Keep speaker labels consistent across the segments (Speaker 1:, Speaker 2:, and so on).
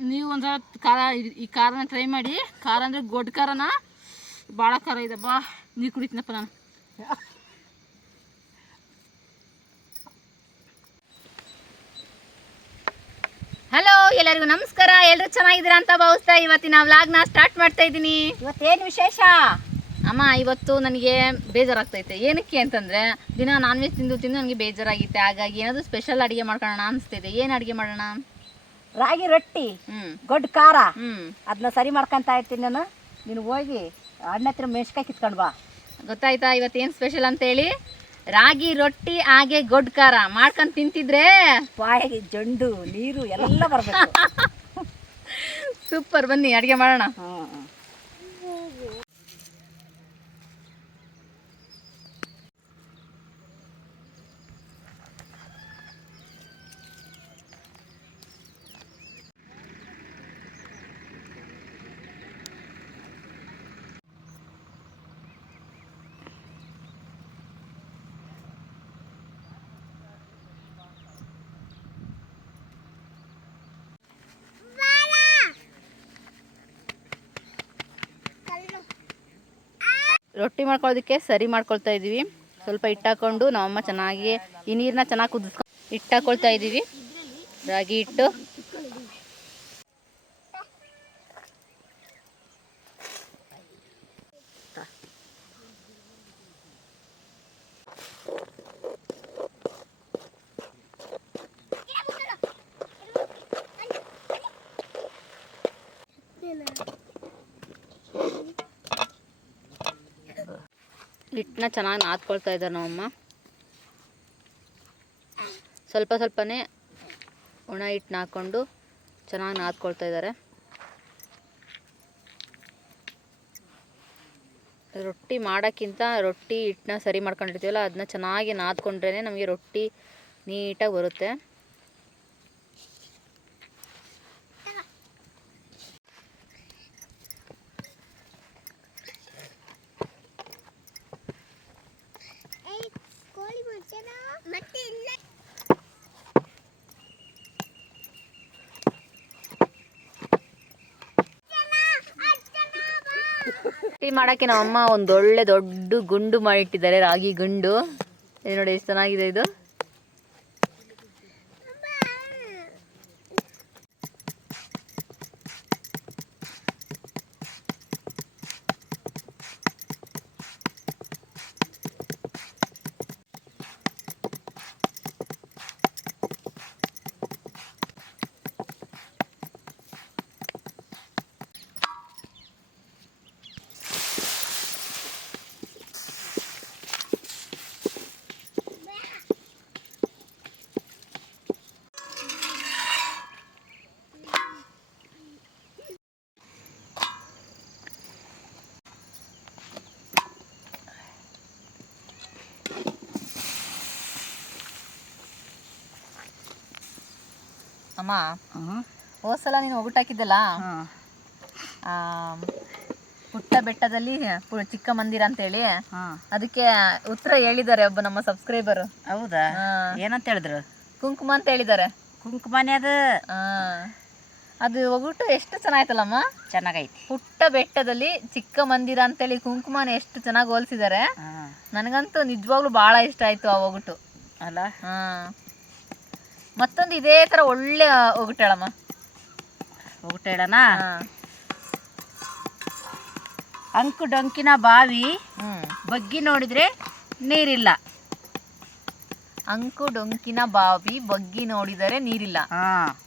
Speaker 1: ನೀವು ಒಂದ್ಸಲ ಖಾರ ಈ- ಈ ಖಾರನ ಟ್ರೈ ಮಾಡಿ. ಖಾರ ಅಂದರೆ ಗೊಡ್ ಖಾರನ. ಭಾಳ ಖಾರ ಇದೆ ಬಾ. ನೀ ಕುಡಿತೀನಪ್ಪ ನಾನು. ಹಲೋ ಎಲ್ಲರಿಗೂ ನಮಸ್ಕಾರ. ಎಲ್ಲರೂ ಚೆನ್ನಾಗಿದ್ದೀರಾ ಅಂತ ಭಾವಿಸ್ತಾ ಇವತ್ತಿನ ವ್ಲಾಗ್ನ ಸ್ಟಾರ್ಟ್ ಮಾಡ್ತಾ ಇದ್ದೀನಿ.
Speaker 2: ಇವತ್ತೇನು ವಿಶೇಷ?
Speaker 1: ಅಮ್ಮ ಇವತ್ತು ನನಗೆ ಬೇಜಾರಾಗ್ತೈತೆ. ಏನಕ್ಕೆ ಅಂತಂದರೆ ದಿನ ನಾನ್ ವೆಜ್ ತಿಂದು ತಿಂದು ನನಗೆ ಬೇಜಾರಾಗಿತ್ತೆ ಹಾಗಾಗಿ ಏನಾದರೂ ಸ್ಪೆಷಲ್ ಅಡುಗೆ ಮಾಡ್ಕೊಳ್ಳೋಣ ಅನಿಸ್ತಿದೆ. ಏನು ಅಡುಗೆ ಮಾಡೋಣ?
Speaker 2: ರಾಗಿ ರೊಟ್ಟಿ ಗೊಡ್ಡ ಖಾರ. ಅದನ್ನ ಸರಿ ಮಾಡ್ಕೊಂತ ಇರ್ತೀನಿ ನಾನು. ನೀನು ಹೋಗಿ ಅಣ್ಣ ಹತ್ರ ಮೆಣ್ಸ್ಕಾಯಿ ಕಿತ್ಕೊಂಡು ಬಾ.
Speaker 1: ಗೊತ್ತಾಯ್ತಾ? ಇವತ್ತೇನು ಸ್ಪೆಷಲ್ ಅಂತೇಳಿ? ರಾಗಿ ರೊಟ್ಟಿ ಹಾಗೆ ಗೊಡ್ಡ ಖಾರ. ಮಾಡ್ಕೊಂಡು ತಿಂತಿದ್ರೆ?
Speaker 2: ಬಾಯಿಗೆ ಜಂಡು ನೀರು ಎಲ್ಲ ಬರಬೇಕು.
Speaker 1: ಸೂಪರ್ ಬನ್ನಿ ಅಡುಗೆ ಮಾಡೋಣ. ರೊಟ್ಟಿ ಮಾಡ್ಕೊಳ್ಳೋದಕ್ಕೆ ಸರಿ ಮಾಡ್ಕೊಳ್ತಾ ಇದ್ದೀವಿ. ಸ್ವಲ್ಪ ಹಿಟ್ಟು ಹಾಕೊಂಡು ನಮ್ಮಮ್ಮ ಚೆನ್ನಾಗಿ ಈ ನೀರನ್ನ ಚೆನ್ನಾಗಿ ಕುದಿಸ್ಕೊಂಡು ಇಟ್ಟಾಕೊಳ್ತಾ ಇದ್ದೀವಿ. ರಾಗಿ ಹಿಟ್ಟು. ಹಿಟ್ಟನ್ನ ಚೆನ್ನಾಗಿ ನಾದ್ಕೊಳ್ತಾ ಇದ್ದಾರೆ ನಮ್ಮಮ್ಮ. ಸ್ವಲ್ಪ ಸ್ವಲ್ಪನೇ ಒಣ ಹಿಟ್ಟನ್ನ ಹಾಕ್ಕೊಂಡು ಚೆನ್ನಾಗಿ ನಾದ್ಕೊಳ್ತಾ ಇದ್ದಾರೆ. ರೊಟ್ಟಿ ಮಾಡೋಕ್ಕಿಂತ ರೊಟ್ಟಿ ಹಿಟ್ಟನ್ನ ಸರಿ ಮಾಡ್ಕೊಂಡಿರ್ತೀವಲ್ಲ, ಅದನ್ನ ಚೆನ್ನಾಗಿ ನಾದ್ಕೊಂಡ್ರೇ ನಮಗೆ ರೊಟ್ಟಿ ನೀಟಾಗಿ ಬರುತ್ತೆ. ರೊಟ್ಟಿ ಮಾಡೋಕ್ಕೆ ನಮ್ಮಮ್ಮ ಒಂದು ಒಳ್ಳೆ ದೊಡ್ಡ ಗುಂಡು ಮಾಡಿಟ್ಟಿದ್ದಾರೆ, ರಾಗಿ ಗುಂಡು. ಇದು ನೋಡಿ, ಎಷ್ಟು ಚೆನ್ನಾಗಿದೆ ಇದು. ಅಮ್ಮ? ಹೋದ್ ಸಲ ನೀನು ಹೋಗ್ಬಿಟ್ಟಾಕಿದ್ದಲ್ಲ ಪುಟ್ಟ ಬೆಟ್ಟದಲ್ಲಿ ಪು- ಚಿಕ್ಕ ಮಂದಿರ ಅಂತೇಳಿ. ಅದಕ್ಕೆ ಉತ್ತರ ಹೇಳಿದ್ದಾರೆ ಒಬ್ಬ ನಮ್ಮ ಸಬ್ಸ್ಕ್ರೈಬರ್
Speaker 2: ಹೌದಾ? ಏನಂತ ಹೇಳಿದ್ರು?
Speaker 1: ಕುಂಕುಮ ಅಂತ ಹೇಳಿದ್ದಾರೆ.
Speaker 2: ಕುಂಕುಮನೇ ಅದು.
Speaker 1: ಆ, ಅದು ಒಗಟು ಎಷ್ಟು ಚೆನ್ನಾಯ್ತಲ್ಲಮ್ಮ
Speaker 2: ಚೆನ್ನಾಗೈತಿ.
Speaker 1: ಪುಟ್ಟ ಬೆಟ್ಟದಲ್ಲಿ ಚಿಕ್ಕ ಮಂದಿರ ಅಂತೇಳಿ ಕುಂಕುಮನ ಎಷ್ಟು ಚೆನ್ನಾಗಿ ಹೋಲಿಸಿದ್ದಾರೆ. ನನಗಂತೂ ನಿಜವಾಗ್ಲೂ ಭಾಳ ಇಷ್ಟ ಆಯ್ತು ಆ ಒಗಟು
Speaker 2: ಅಲ್ಲ?
Speaker 1: ಹಾ. ಮತ್ತೊಂದು ಇದೇ ತರ ಒಳ್ಳೆ ಒಗಟು ಹೇಳಮ್ಮ.
Speaker 2: ಊಟ ಅಂಕು ಡೊಂಕಿನ ಬಾವಿ ಬಗ್ಗಿ ನೋಡಿದ್ರೆ ನೀರಿಲ್ಲ.
Speaker 1: ಅಂಕು ಡೊಂಕಿನ ಬಾವಿ ಬಗ್ಗಿ ನೋಡಿದರೆ ನೀರಿಲ್ಲ.
Speaker 2: ಹಾ.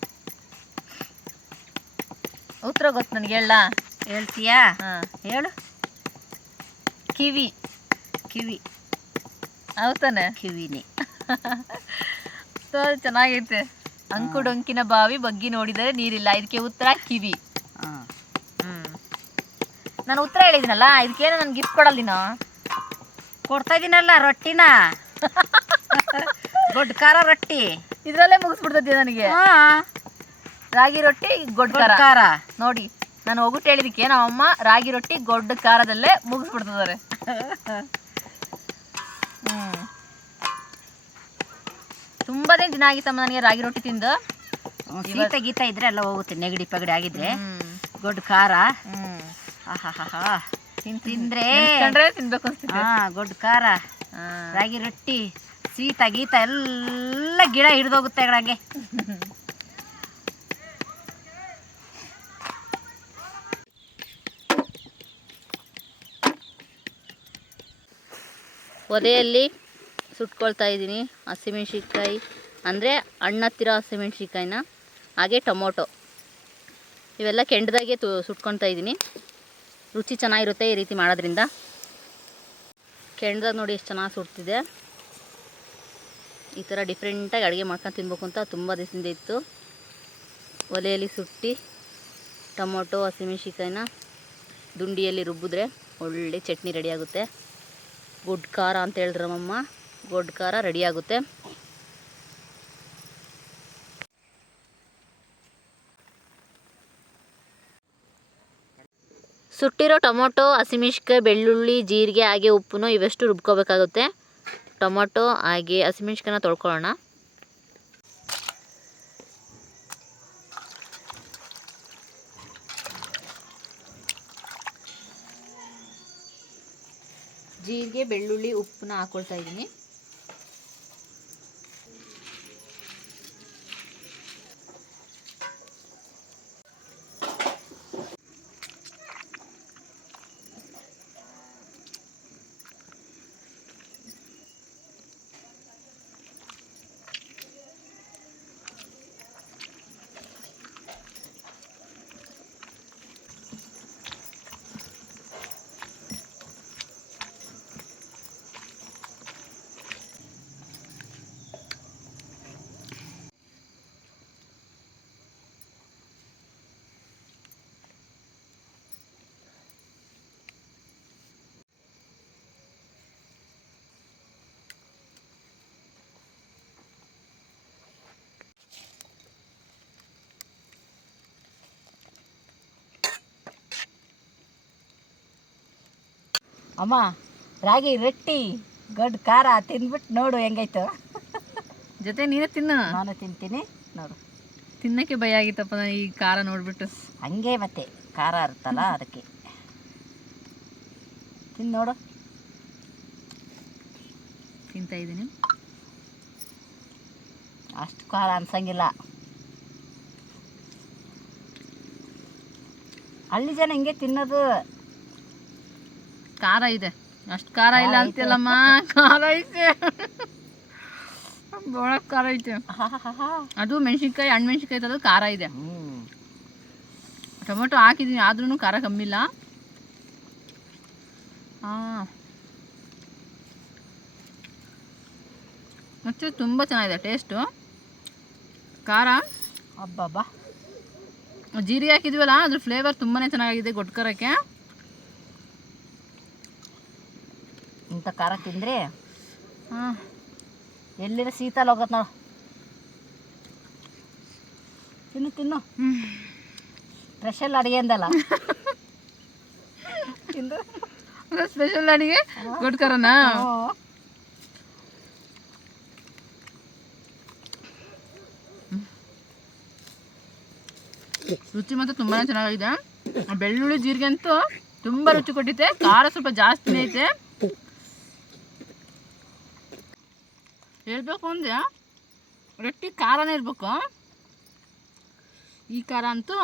Speaker 1: ಉತ್ತರ ಗೊತ್ತು ನನಗೆ ಹೇಳ.
Speaker 2: ಹೇಳ್ತೀಯಾ?
Speaker 1: ಹಾ.
Speaker 2: ಹೇಳು.
Speaker 1: ಕಿವಿ.
Speaker 2: ಕಿವಿ.
Speaker 1: ಹೌದಾನೆ
Speaker 2: ಕಿವಿನಿ.
Speaker 1: ಸೊ ಚೆನ್ನಾಗೈತೆ. ಅಂಕು ಡೊಂಕಿನ ಬಾವಿ ಬಗ್ಗಿ ನೋಡಿದರೆ ನೀರಿಲ್ಲ. ಇದಕ್ಕೆ ಉತ್ತರ ಕಿವಿ. ನಾನು ಉತ್ತರ ಇದಕ್ಕೆ ಇದಕ್ಕೇನು ನನ್ಗೆ ಗಿಫ್ಟ್ ಕೊಡಲ್ಲ ನೀನು?
Speaker 2: ಕೊಡ್ತಾ ಇದೀನಲ್ಲ ರೊಟ್ಟಿನ. ದೊಡ್ಡ ಖಾರ ರೊಟ್ಟಿ.
Speaker 1: ಇದರಲ್ಲೇ ಮುಗಿಸ್ಬಿಡ್ತೈತಿ ನನಗೆ. ರಾಗಿ ರೊಟ್ಟಿ ಗೊಡ್ಡ ಖಾರ.
Speaker 2: ಖಾರ.
Speaker 1: ನೋಡಿ ನಾನು ಹೋಗುಟ್ಟು ಹೇಳಿದಕ್ಕೆ ನಮ್ಮಮ್ಮ ರಾಗಿ ರೊಟ್ಟಿ ಗೊಡ್ಡ ಖಾರದಲ್ಲೇ ಮುಗಿಸ್ಬಿಡ್ತಿದ್ದಾರೆ. ತುಂಬಾ ದಿನ ಆಗಿತ್ತಮ್ಮ ನನಗೆ ರಾಗಿ ರೊಟ್ಟಿ ತಿಂದು.
Speaker 2: ಶೀತ ಗೀತ ಇದ್ರೆ ಎಲ್ಲ ಹೋಗುತ್ತೆ ನೆಗಡಿ ಪಗಡಿ ಆಗಿದ್ರೆ.
Speaker 1: ಗೊಡ್
Speaker 2: ದೊಡ್ಡ ಖಾರ. ತಿಂದ್ರೆ
Speaker 1: ತಿನ್ಬೇಕು
Speaker 2: ಹಾ ಗೊಡ್ಡ ಖಾರ. ರಾಗಿ ರೊಟ್ಟಿ ಶೀತ ಗೀತ ಎಲ್ಲ ಗಿಡ ಹಿಡ್ದೋಗುತ್ತೆ ಹಂಗೆ.
Speaker 1: ಒಲೆಯಲ್ಲಿ ಸುಟ್ಕೊಳ್ತಾ ಇದ್ದೀನಿ ಹಸಿಮೆಣ್ಸಿನ್ಕಾಯಿ. ಅಂದರೆ ಹಣ್ಣತ್ತಿರೋ ಹಸಿಮೆಣ್ಸಿನ್ಕಾಯಿನ, ಹಾಗೆ ಟೊಮೊಟೊ. ಇವೆಲ್ಲ ಕೆಂಡದಾಗೆ ತು, ಸುಟ್ಕೊಳ್ತಾ ಇದ್ದೀನಿ. ರುಚಿ ಚೆನ್ನಾಗಿರುತ್ತೆ ಈ ರೀತಿ ಮಾಡೋದ್ರಿಂದ. ಕೆಂಡದಾಗ ನೋಡಿ ಎಷ್ಟು ಚೆನ್ನಾಗಿ ಸುಡ್ತಿದೆ. ಈ ಥರ ಡಿಫ್ರೆಂಟಾಗಿ ಅಡುಗೆ ಮಾಡ್ಕೊಂಡು ತಿನ್ಬೇಕು ಅಂತ ತುಂಬ ದಿವಸದಿಂದ ಇತ್ತು. ಒಲೆಯಲ್ಲಿ ಸುಟ್ಟು ಟೊಮೊಟೊ, ಹಸಿಮೆಣ್ಸಿನ್ಕಾಯಿನ ದುಂಡಿಯಲ್ಲಿ ರುಬ್ಬಿದ್ರೆ ಒಳ್ಳೆ ಚಟ್ನಿ ರೆಡಿಯಾಗುತ್ತೆ ಗುಡ್ ಖಾರ ಅಂತ ಹೇಳಿದ್ರು ನಮ್ಮಮ್ಮ. ಗೊಡ್ಡ ಖಾರ ರೆಡಿ ಆಗುತ್ತೆ. ಸುಟ್ಟಿರೋ ಟೊಮೊಟೊ ಹಸಿಮೆಣ್ಸಿಕಾಯಿ ಬೆಳ್ಳುಳ್ಳಿ, ಜೀರಿಗೆ, ಹಾಗೆ ಉಪ್ಪು ಇವೆಷ್ಟು ರುಬ್ಕೋಬೇಕಾಗುತ್ತೆ. ಟೊಮೊಟೊ, ಹಾಗೆ ಹಸಿಮೆಣ್ಸಿನ್ಕಾಯಿನ ತೊಳ್ಕೊಳ್ಳೋಣ. ಜೀರಿಗೆ, ಬೆಳ್ಳುಳ್ಳಿ, ಉಪ್ಪನ್ನ ಹಾಕ್ಕೊಳ್ತಾ ಇದ್ದೀನಿ.
Speaker 2: ಅಮ್ಮ ರಾಗಿ ರೊಟ್ಟಿ ಗೊಡ್ಡ ಖಾರ ತಿಂದ್ಬಿಟ್ಟು ನೋಡು ಹೆಂಗೈತು.
Speaker 1: ಜೊತೆ ನೀನು ತಿನ್ನು?
Speaker 2: ನಾನು ತಿಂತೀನಿ ನೋಡು.
Speaker 1: ತಿನ್ನಕ್ಕೆ ಭಯ ಆಗಿತ್ತಪ್ಪ ನಾನು ಈ ಖಾರ ನೋಡ್ಬಿಟ್ಟು.
Speaker 2: ಹಂಗೆ ಮತ್ತೆ ಖಾರ ಇರುತ್ತಲ್ಲ ಅದಕ್ಕೆ. ತಿಂದು ನೋಡು.
Speaker 1: ತಿಂತಾ ಇದ್ದೀನಿ.
Speaker 2: ಅಷ್ಟು ಖಾರ ಅನ್ಸಂಗಿಲ್ಲ. ಹಳ್ಳಿ ಜನ ಹಿಂಗೆ ತಿನ್ನೋದು
Speaker 1: ಖಾರ ಇದೆ. ಅಷ್ಟು ಖಾರ ಇಲ್ಲ ಅಂತಿಲ್ಲಮ್ಮ ಖಾರ ಐತೆ. ಭಾಳ ಖಾರ ಐತೆ. ಅದು ಮೆಣಸಿನ್ಕಾಯಿ ಹಣ್ಣು ಮೆಣಸಿನ್ಕಾಯಿ ಅದು ಖಾರ ಇದೆ. ಟೊಮೊಟೊ ಹಾಕಿದ್ದೀನಿ ಆದ್ರೂ ಖಾರ ಕಮ್ಮಿ ಇಲ್ಲ ಹಾಂ ಮತ್ತು ತುಂಬ ಚೆನ್ನಾಗಿದೆ ಟೇಸ್ಟು ಖಾರ.
Speaker 2: ಹಬ್ಬಬ್ಬ
Speaker 1: ಜೀರಿಗೆ ಹಾಕಿದ್ವಲ್ಲ ಅದ್ರ ಫ್ಲೇವರ್ ತುಂಬಾ ಚೆನ್ನಾಗಿದೆ ಗೊಡ್ಡ
Speaker 2: ಇಂಥ ಖಾರ ತಿಂದ್ರಿ
Speaker 1: ಹಾಂ
Speaker 2: ಎಲ್ಲಿರ ಶೀತಲ್ ಹೋಗತ್ತೆ ನೋಡು. ತಿನ್ನು ತಿನ್ನು. ಸ್ಪೆಷಲ್ ಅಡುಗೆ ಅಂದಲ್ಲ. ತಿಂದು?
Speaker 1: ಸ್ಪೆಷಲ್ ಅಡುಗೆ?
Speaker 2: ಹ್ಮ್.
Speaker 1: ರುಚಿ ಮಾತ್ರ ತುಂಬಾ ಚೆನ್ನಾಗಿದೆ. ಬೆಳ್ಳುಳ್ಳಿ ಜೀರಿಗೆ ಅಂತೂ ತುಂಬ ರುಚಿ ಕೊಟ್ಟಿದೆ. ಖಾರ ಸ್ವಲ್ಪ ಜಾಸ್ತಿನೇ ಐತೆ. ಹೇಳ್ಬೇಕು ಅಂದರೆ ರೊಟ್ಟಿ ಖಾರನೇ ಇರಬೇಕು ಈ ಖಾರ ಅಂತೂ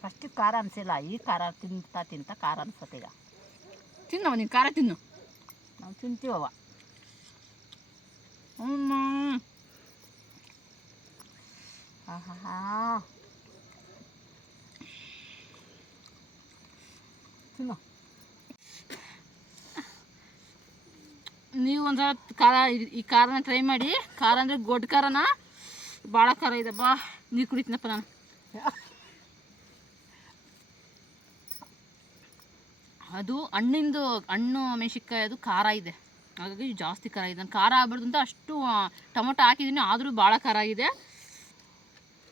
Speaker 2: ಫಸ್ಟ್ ಖಾರ ಅನ್ಸಿಲ್ಲ ಈ ಖಾರ ತಿಂತ ತಿಂತ ಖಾರ ಅನ್ಸತ್ತೆ ಈಗ
Speaker 1: ತಿನ್ನವ ನೀನು ಖಾರ ತಿನ್ನು
Speaker 2: ನಾವು ತಿಂತೀವವ
Speaker 1: ಹ್ಞೂ
Speaker 2: ಆಹಾ ತಿನ್ನು
Speaker 1: ನೀವು ಒಂದ್ಸಲ ಖಾರ ಈ- ಖಾರನ ಟ್ರೈ ಮಾಡಿ. ಖಾರ ಅಂದರೆ ಗೊಡ್ ಖಾರನ. ಭಾಳ ಖಾರ ಇದೆ. ಬಾ, ನೀರು ಕುಡಿತೀನಪ್ಪ ನಾನು. ಅದು ಹಣ್ಣಿಂದು, ಹಣ್ಣು ಮೆಣಸಿನ್ಕಾಯಿ ಅದು ಖಾರ ಇದೆ. ಹಾಗಾಗಿ ಜಾಸ್ತಿ ಖಾರ ಇದೆ. ನಾನು ಖಾರ ಆಗ್ಬಾರ್ದು ಅಂತ ಅಷ್ಟು ಟೊಮೊಟೊ ಹಾಕಿದ್ದೀನಿ ಆದರೂ ಭಾಳ ಖಾರ ಆಗಿದೆ.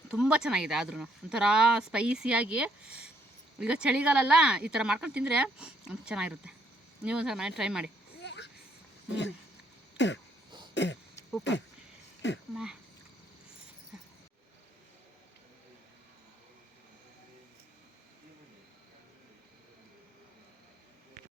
Speaker 1: ತುಂಬ ಚೆನ್ನಾಗಿದೆ ಆದ್ರೂ ಒಂಥರ ಸ್ಪೈಸಿಯಾಗಿ ಈಗ ಚಳಿಗಾಲಲ್ಲ, ಈ ಥರ ಮಾಡ್ಕೊಂಡು ತಿಂದರೆ ಚೆನ್ನಾಗಿರುತ್ತೆ. ನೀವು ಒಂದ್ಸಲ ಮನೆ ಟ್ರೈ ಮಾಡಿ. 嗯。嗯嗯。妈。